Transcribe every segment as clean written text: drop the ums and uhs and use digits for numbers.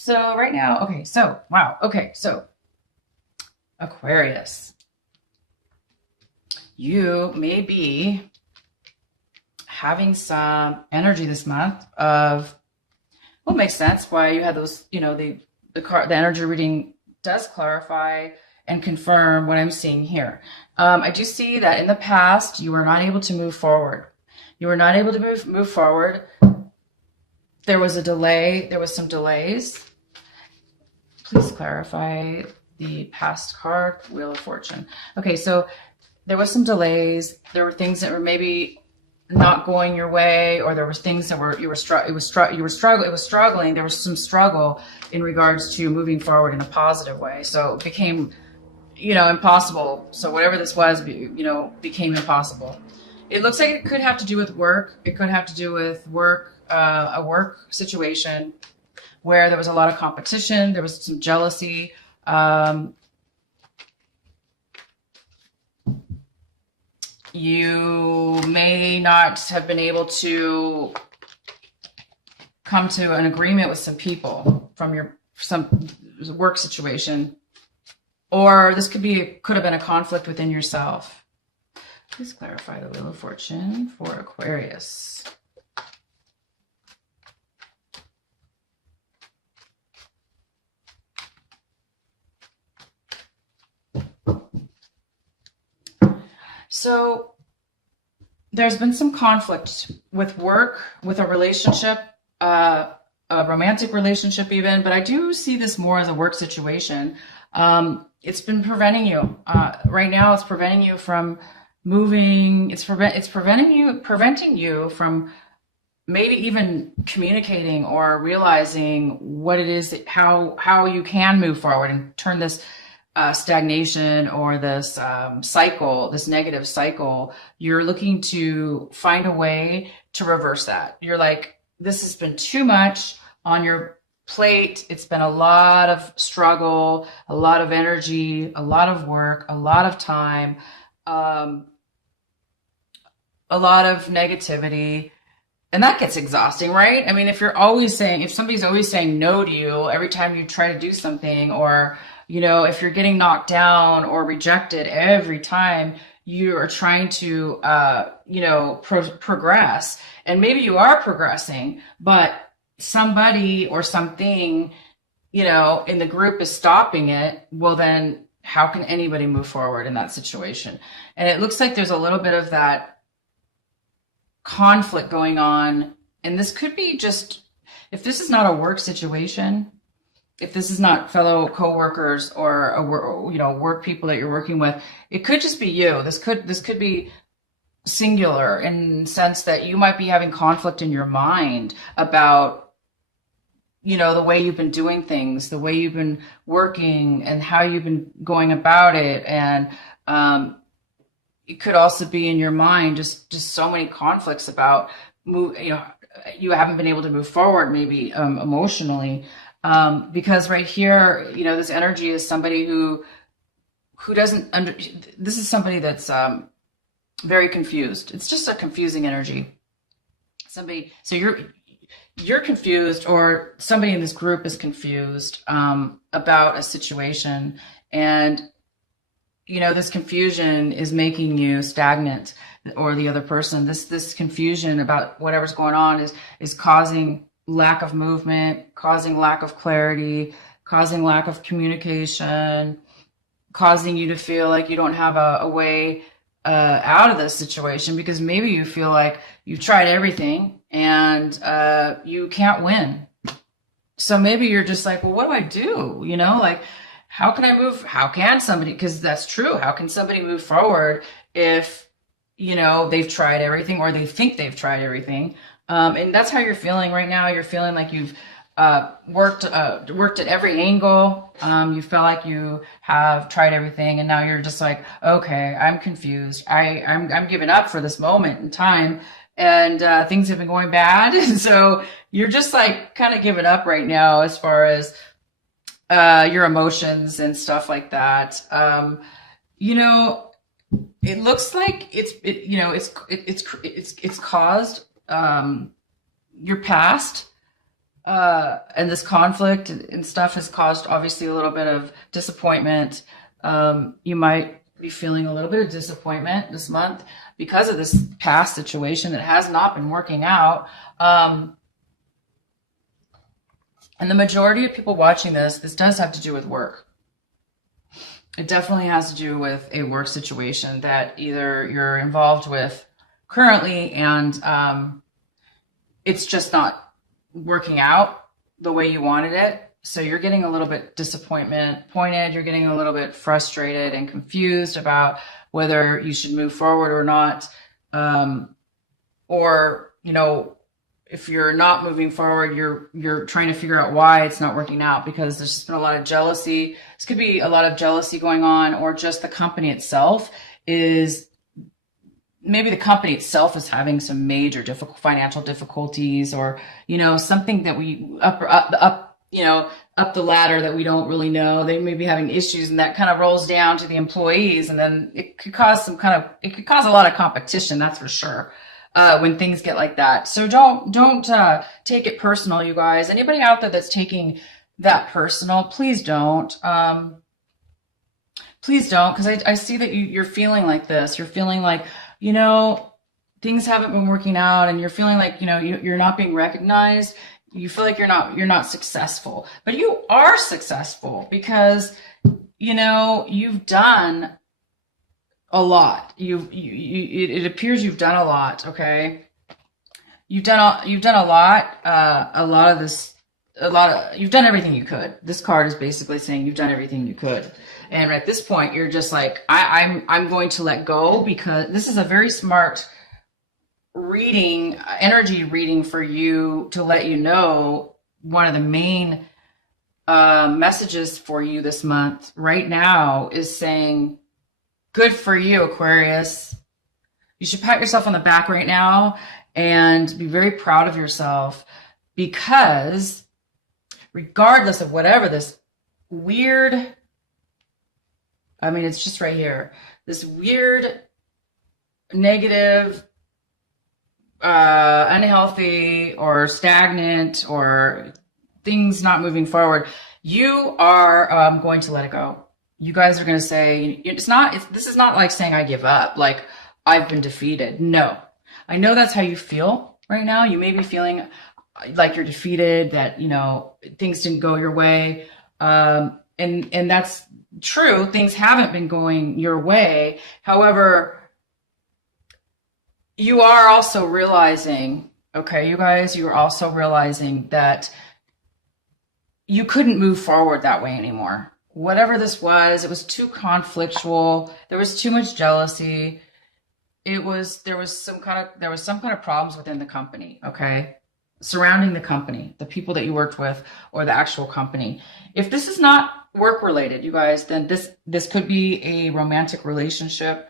So right now, okay, so wow, okay, so Aquarius, you may be having some energy this month of, well, it makes sense why you had those, the energy reading does clarify and confirm what I'm seeing here. I do see that in the past you were not able to move forward. You were not able to move forward. There was a delay. There was some delays. Please clarify the past card, Wheel of Fortune. Okay, so there was some delays. There were things that were maybe not going your way, or there were things that were struggling. There was some struggle in regards to moving forward in a positive way. So it became, impossible. So whatever this was, became impossible. It looks like it could have to do with work. It could have to do with work, a work situation where there was a lot of competition. There was some jealousy. You may not have been able to come to an agreement with some people from some work situation, or this could have been a conflict within yourself. Please clarify the Wheel of Fortune for Aquarius. So there's been some conflict with work, with a relationship, a romantic relationship even, but I do see this more as a work situation. It's been preventing you. Right now it's preventing you from moving. It's preventing you from maybe even communicating or realizing what it is, how you can move forward and turn this stagnation or this cycle, this negative cycle. You're looking to find a way to reverse that. You're like, this has been too much on your plate. It's been a lot of struggle, a lot of energy, a lot of work, a lot of time, a lot of negativity. And that gets exhausting, right? I mean, if somebody's always saying no to you every time you try to do something, or if you're getting knocked down or rejected every time you are trying to, progress, and maybe you are progressing, but somebody or something, in the group is stopping it, well, then how can anybody move forward in that situation? And it looks like there's a little bit of that conflict going on. And this could be just, if this is not a work situation, if this is not fellow coworkers or work people that you're working with, it could just be you. This could be singular in the sense that you might be having conflict in your mind about, the way you've been doing things, the way you've been working, and how you've been going about it. And it could also be in your mind just so many conflicts about you haven't been able to move forward, maybe emotionally. Because right here, this energy is somebody who doesn't this is somebody that's very confused. It's just a confusing energy. So you're confused, or somebody in this group is confused about a situation, and this confusion is making you stagnant, or the other person. This confusion about whatever's going on is causing lack of movement, causing lack of clarity, causing lack of communication, causing you to feel like you don't have a way out of this situation, because maybe you feel like you've tried everything and you can't win. So maybe you're just like, well, what do I do? Like, how can I move? How can somebody, because that's true. How can somebody move forward if, they've tried everything, or they think they've tried everything? And that's how you're feeling right now. You're feeling like you've worked at every angle. You feel like you have tried everything, and now you're just like, okay, I'm confused. I'm giving up for this moment in time, and things have been going bad. And so you're just like kind of giving up right now as far as your emotions and stuff like that. It looks like it's caused your past and this conflict and stuff has caused obviously a little bit of disappointment. You might be feeling a little bit of disappointment this month because of this past situation that has not been working out. And the majority of people watching this does have to do with work. It definitely has to do with a work situation that either you're involved with currently and it's just not working out the way you wanted it. So you're getting a little bit disappointed. You're getting a little bit frustrated and confused about whether you should move forward or not. Or, you know, if you're not moving forward, you're trying to figure out why it's not working out, because there's just been a lot of jealousy. This could be a lot of jealousy going on, or just the company itself is, maybe the company itself is having some major financial difficulties, or, you know, something that we up the ladder that we don't really know. They may be having issues, and that kind of rolls down to the employees, and then it could cause it could cause a lot of competition. That's for sure. When things get like that. So don't take it personal, you guys. Anybody out there that's taking that personal, please don't. Please don't, because I see that you're feeling like this. You're feeling like, you know, things haven't been working out, and you're feeling like, you know, you're not being recognized. You feel like you're not successful, but you are successful because, you know, you've done a lot. It appears you've done a lot. Okay. You've done a lot. You've done everything you could. This card is basically saying you've done everything you could. And at this point, you're just like, I'm going to let go, because this is a very smart energy reading for you, to let you know one of the main messages for you this month right now is saying, good for you, Aquarius. You should pat yourself on the back right now and be very proud of yourself, because regardless of whatever this weird, I mean, it's just right here, this weird, negative, unhealthy or stagnant or things not moving forward, you are going to let it go. You guys are going to say, this is not like saying I give up, like I've been defeated. No, I know that's how you feel right now. You may be feeling like you're defeated, that, you know, things didn't go your way. And that's true. Things haven't been going your way. However, you are also realizing, okay, you guys, you are also realizing that you couldn't move forward that way anymore. Whatever this was, it was too conflictual. There was too much jealousy. There was some kind of problems within the company, okay? Surrounding the company, the people that you worked with, or the actual company. If this is not work related, you guys, then this could be a romantic relationship.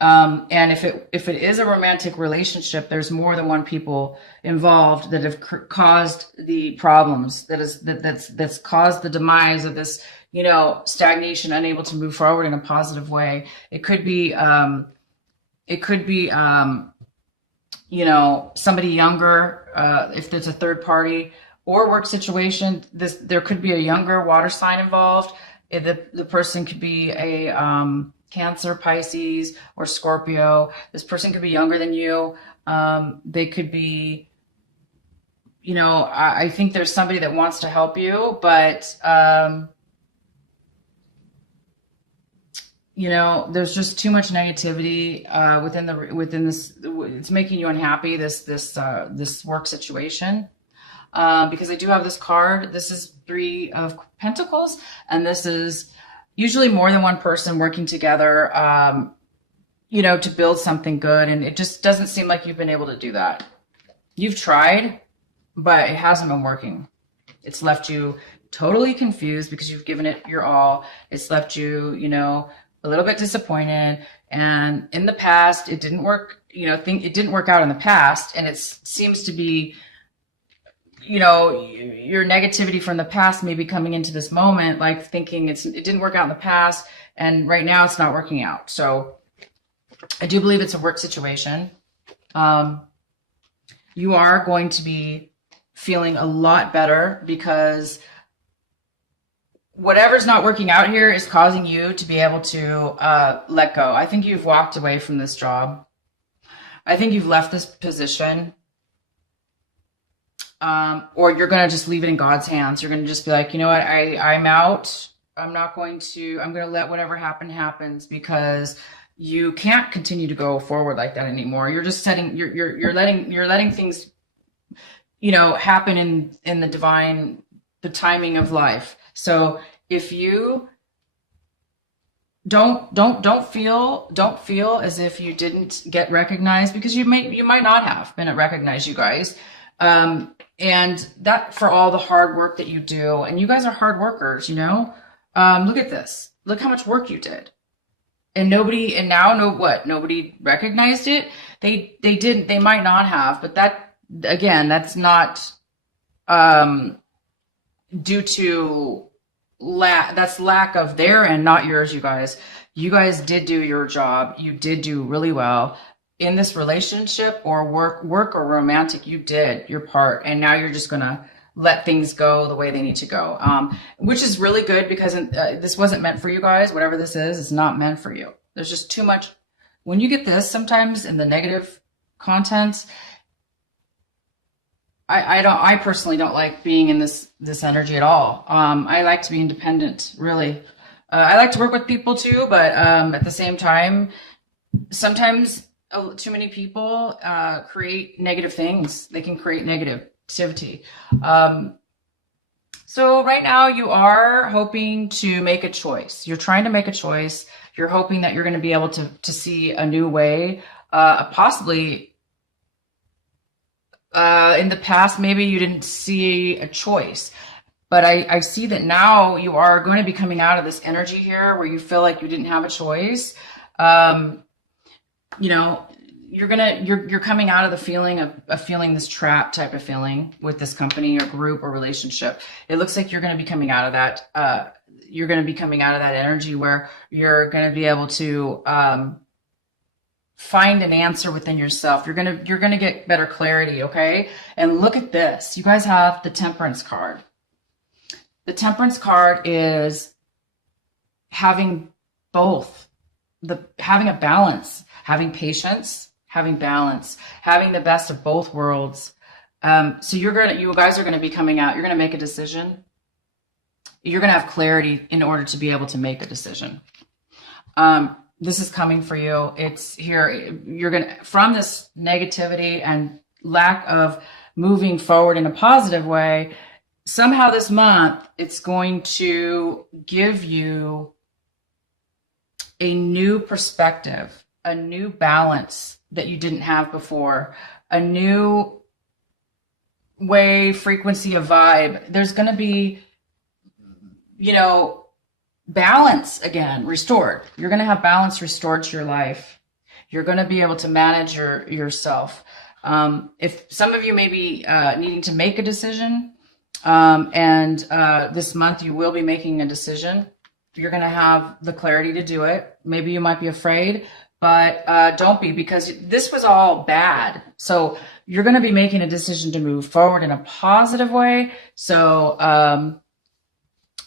And if it is a romantic relationship, there's more than one people involved that have caused the problems, that's caused the demise of this, you know, stagnation, unable to move forward in a positive way. It could be, you know, somebody younger, if there's a third party or work situation, there could be a younger water sign involved. The person could be a, Cancer, Pisces, or Scorpio. This person could be younger than you. They could be, you know, I think there's somebody that wants to help you, but, you know, there's just too much negativity within this. It's making you unhappy, this work situation. Because I do have this card. This is 3 of Pentacles, and this is usually more than one person working together, you know, to build something good. And it just doesn't seem like you've been able to do that. You've tried, but it hasn't been working. It's left you totally confused because you've given it your all. It's left you, you know, a little bit disappointed. And in the past, it didn't work, you know, it didn't work out in the past. And it seems to be, you know, your negativity from the past may be coming into this moment, like thinking it didn't work out in the past, and right now it's not working out. So I do believe it's a work situation. You are going to be feeling a lot better because whatever's not working out here is causing you to be able to let go. I think you've walked away from this job. I think you've left this position. Or you're going to just leave it in God's hands. You're going to just be like, you know what, I'm out. I'm going to let whatever happens, because you can't continue to go forward like that anymore. You're just you're letting things, happen in the timing of life. So if you don't feel as if you didn't get recognized, because you might not have been recognized, you guys. And that for all the hard work that you do, and you guys are hard workers, look at this, look how much work you did, and nobody recognized it. They might not have, but that's not, due to lack of their end, not yours. You guys did do your job. You did do really well. In this relationship or work or romantic, you did your part, and now you're just gonna let things go the way they need to go, which is really good, because this wasn't meant for you guys. Whatever this is, it's not meant for you. There's just too much. When you get this, sometimes in the negative content, I personally don't like being in this energy at all. I like to be independent, really. I like to work with people too, but at the same time, sometimes too many people create negative things. They can create negativity. So right now you are hoping to make a choice. You're trying to make a choice. You're hoping that you're going to be able to see a new way, possibly in the past, maybe you didn't see a choice. But I see that now you are going to be coming out of this energy here where you feel like you didn't have a choice. You're coming out of the feeling of feeling this trap type of feeling with this company or group or relationship. It looks like you're going to be coming out of that. You're going to be coming out of that energy where you're going to be able to find an answer within yourself. You're going to get better clarity. Okay. And look at this. You guys have the Temperance card. The Temperance card is having both, having a balance, having patience, having balance, having the best of both worlds. So you guys are going to be coming out. You're going to make a decision. You're going to have clarity in order to be able to make a decision. This is coming for you. It's here. You're going to, from this negativity and lack of moving forward in a positive way, somehow this month, it's going to give you a new perspective, a new balance that you didn't have before, a new way, frequency of vibe. There's going to be, balance again, restored. You're going to have balance restored to your life. You're going to be able to manage yourself. If some of you may be needing to make a decision, and this month you will be making a decision. You're going to have the clarity to do it. Maybe you might be afraid, but don't be, because this was all bad. So you're going to be making a decision to move forward in a positive way. So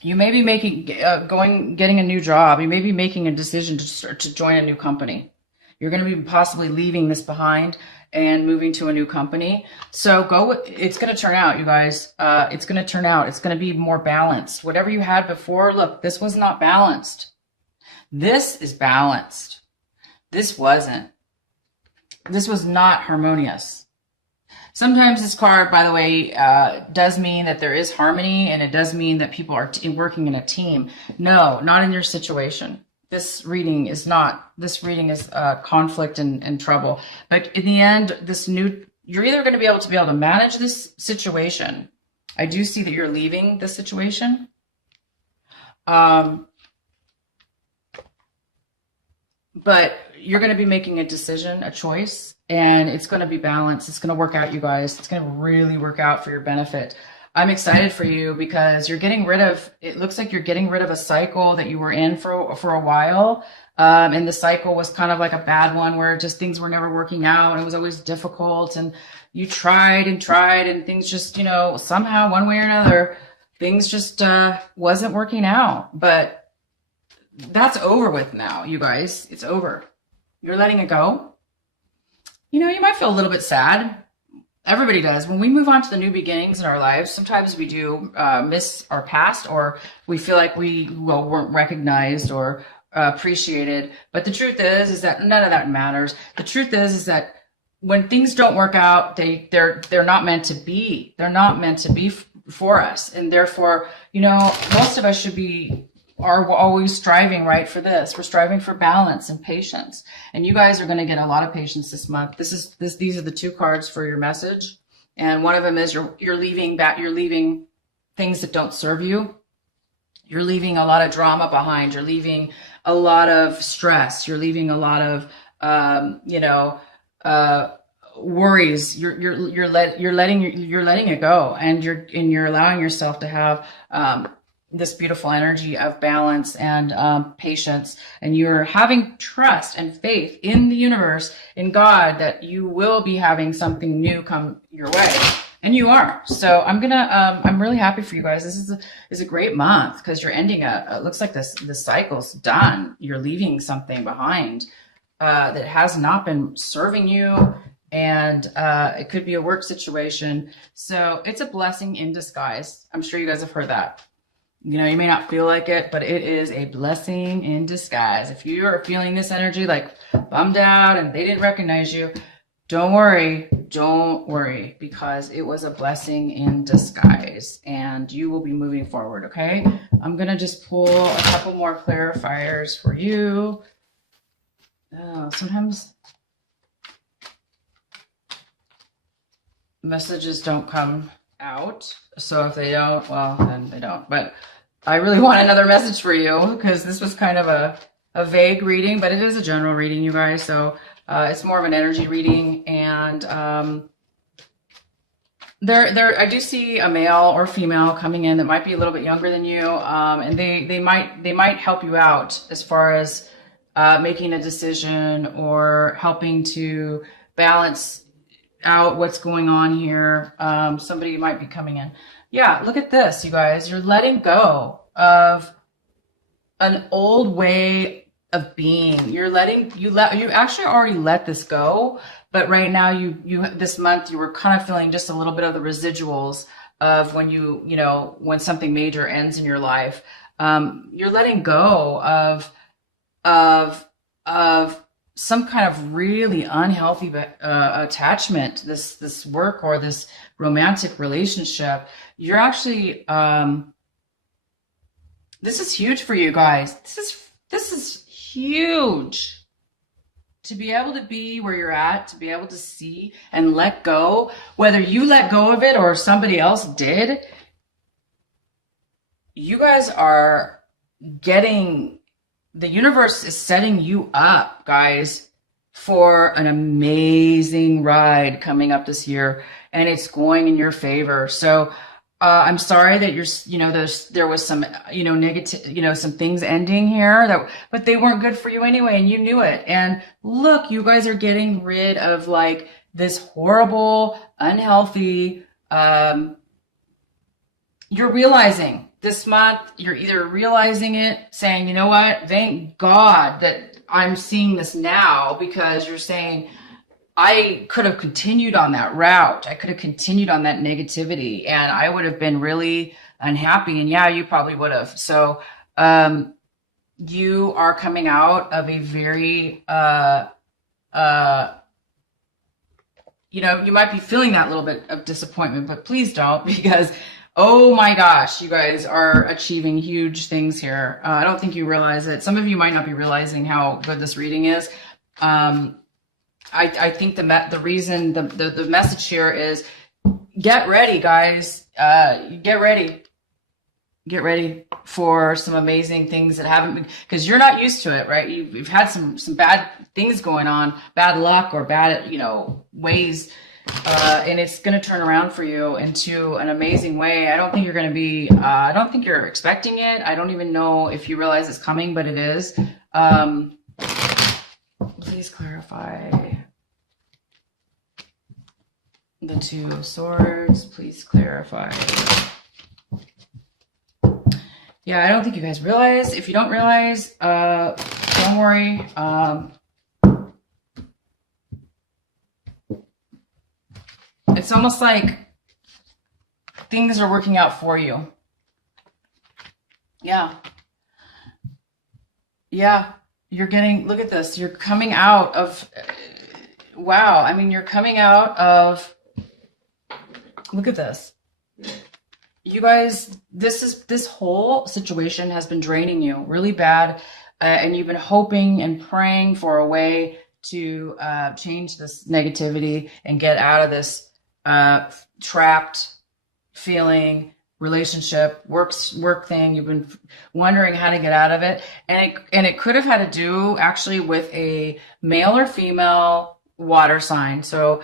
you may be getting a new job. You may be making a decision to join a new company. You're going to be possibly leaving this behind and moving to a new company. So it's going to turn out, you guys. It's going to turn out. It's going to be more balanced. Whatever you had before, look, this was not balanced. This is balanced. This wasn't. This was not harmonious. Sometimes this card, by the way, does mean that there is harmony, and it does mean that people are working in a team. No, not in your situation. This reading is not. This reading is conflict and trouble. But in the end, you're either going to be able to manage this situation. I do see that you're leaving the situation. But you're going to be making a decision, a choice, and it's going to be balanced. It's going to work out, you guys. It's going to really work out for your benefit. I'm excited for you because you're getting rid of, it looks like you're getting rid of a cycle that you were in for a while. And the cycle was kind of like a bad one where just things were never working out and it was always difficult. And, you tried and tried and things just, you know, somehow one way or another, things just wasn't working out. But that's over with now, you guys. It's over. You're letting it go. You know, you might feel a little bit sad. Everybody does. When we move on to the new beginnings in our lives, sometimes we do miss our past, or we feel like we weren't recognized or appreciated. But the truth is that none of that matters. The truth is that when things don't work out, they're not meant to be. They're not meant to be for us, and therefore, you know, most of us are always striving, right, for this. We're striving for balance and patience. And you guys are going to get a lot of patience this month. These are the 2 cards for your message. And one of them is you're leaving things that don't serve you. You're leaving a lot of drama behind. You're leaving a lot of stress. You're leaving a lot of, worries. You're letting it go, and you're allowing yourself to have, this beautiful energy of balance and patience, and you're having trust and faith in the universe, in God, that you will be having something new come your way, and you are. So I'm really happy for you guys. This is a great month because you're ending it looks like this cycle's done. You're leaving something behind that has not been serving you, and it could be a work situation. So it's a blessing in disguise. I'm sure you guys have heard that. You know, you may not feel like it, but it is a blessing in disguise. If you are feeling this energy, like bummed out and they didn't recognize you, don't worry, because it was a blessing in disguise, and you will be moving forward, okay? I'm going to just pull a couple more clarifiers for you. Oh, sometimes messages don't come out. So if they don't, well, then they don't. But I really want another message for you, because this was kind of a vague reading, but it is a general reading, you guys. So it's more of an energy reading. And I do see a male or female coming in that might be a little bit younger than you. And they might help you out as far as making a decision or helping to balance out what's going on here. Somebody might be coming in. Yeah, look at this, you guys. You're letting go of an old way of being. You actually already let this go, but right now you this month you were kind of feeling just a little bit of the residuals of when when something major ends in your life. You're letting go of some kind of really unhealthy attachment, this work or this romantic relationship. You're actually, this is huge for you guys. This is huge. To be able to be where you're at, to be able to see and let go, whether you let go of it or somebody else did, you guys are getting, the universe is setting you up, guys, for an amazing ride coming up this year, and it's going in your favor. So I'm sorry that there was some, negative, some things ending here but they weren't good for you anyway, and you knew it. And look, you guys are getting rid of like this horrible, unhealthy, you're realizing this month, you're either realizing it, saying, you know what, thank God that I'm seeing this now, because you're saying, I could have continued on that route. I could have continued on that negativity, and I would have been really unhappy. And yeah, you probably would have. So you are coming out of a very, you might be feeling that little bit of disappointment, but please don't, because oh my gosh, you guys are achieving huge things here. I don't think you realize it. Some of you might not be realizing how good this reading is. I think the reason, the message here is get ready, guys. Get ready for some amazing things that haven't been, because you're not used to it, right? You've had some bad things going on, bad luck or bad, ways. And it's going to turn around for you into an amazing way. I don't think you're expecting it. I don't even know if you realize it's coming, but it is. Please clarify. The Two of Swords, please clarify. Yeah, I don't think you guys realize. If you don't realize, don't worry. It's almost like things are working out for you. Yeah. Yeah. You're getting, look at this. You're coming out of, wow. I mean, you're coming out of, look at this. You guys, this whole situation has been draining you really bad. And you've been hoping and praying for a way to change this negativity and get out of this trapped feeling, relationship, work thing. You've been wondering how to get out of it. And it could have had to do actually with a male or female water sign. So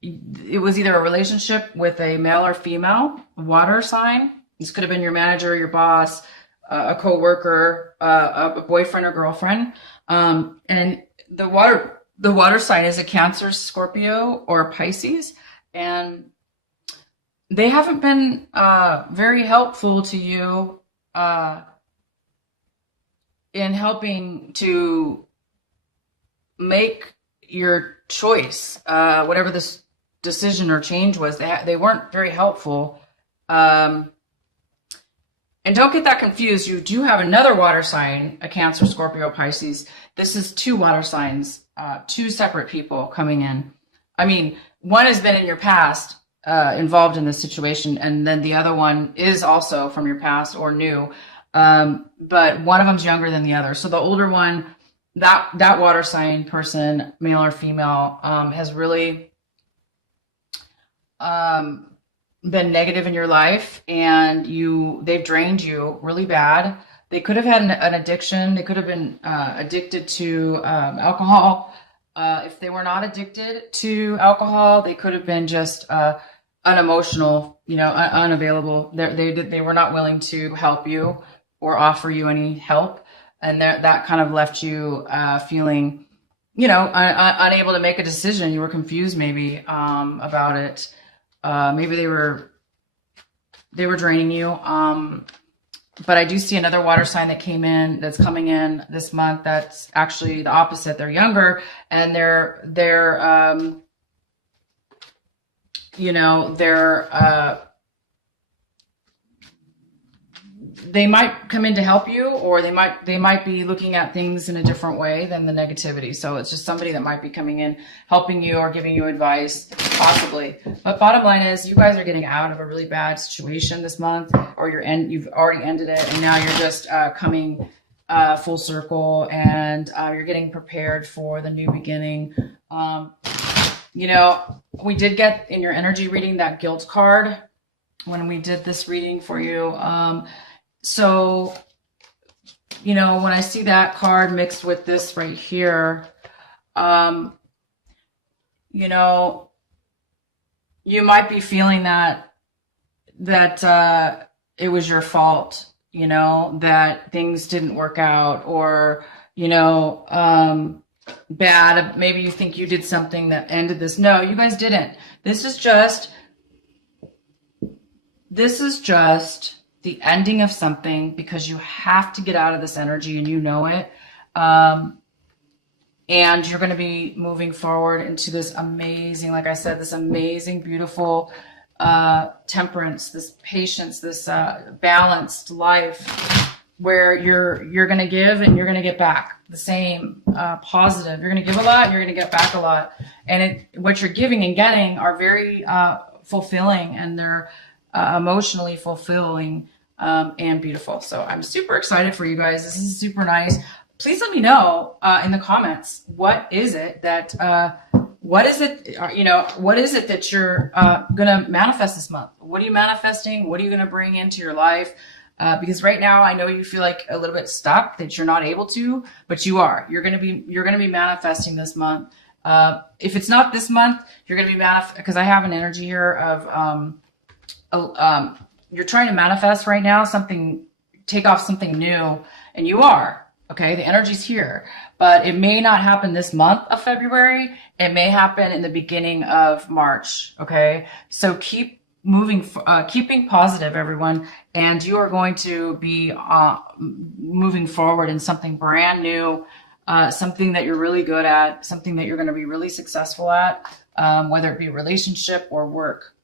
it was either a relationship with a male or female water sign. This could have been your manager, your boss, a coworker, a boyfriend or girlfriend. And the water sign is a Cancer, Scorpio, or Pisces. And they haven't been very helpful to you in helping to make your choice, whatever this decision or change was. They weren't very helpful. And don't get that confused. You do have another water sign, a Cancer, Scorpio, Pisces. This is two water signs, two separate people coming in. I mean, one has been in your past, involved in this situation, and then the other one is also from your past or new. But one of them's younger than the other. So the older one, that water sign person, male or female, has really been negative in your life, and they've drained you really bad. They could have had an addiction. They could have been addicted to alcohol. If they were not addicted to alcohol, they could have been just unemotional, unavailable. They were not willing to help you or offer you any help, and that kind of left you feeling, unable to make a decision. You were confused maybe about it. Maybe they were draining you. But I do see another water sign that's coming in this month. That's actually the opposite. They're younger, and they might come in to help you, or they might be looking at things in a different way than the negativity. So it's just somebody that might be coming in, helping you or giving you advice, possibly. But bottom line is, you guys are getting out of a really bad situation this month, or you've already ended it, and now you're just coming full circle, and you're getting prepared for the new beginning. We did get in your energy reading that guilt card when we did this reading for you. So, when I see that card mixed with this right here, you might be feeling that it was your fault, that things didn't work out, or, bad. Maybe you think you did something that ended this. No, you guys didn't. This is just the ending of something, because you have to get out of this energy, and you know it. And you're going to be moving forward into this amazing, like I said, this amazing, beautiful temperance, this patience, this balanced life, where you're going to give and you're going to get back the same, positive. You're going to give a lot, you're going to get back a lot. And what you're giving and getting are very fulfilling, and they're emotionally fulfilling and beautiful. So I'm super excited for you guys. This is super nice. Please let me know in the comments, what is it that you're gonna manifest this month? What are you manifesting? What are you gonna bring into your life? Because right now, I know you feel like a little bit stuck, that you're not able to, but you are. You're gonna be manifesting this month. If it's not this month, you're gonna be because I have an energy here of you're trying to manifest right now, take off something new, and you are. Okay, the energy's here, but it may not happen this month of February. It may happen in the beginning of March. Okay, so keep moving, keeping positive, everyone, and you are going to be moving forward in something brand new, something that you're really good at, something that you're going to be really successful at, whether it be relationship or work.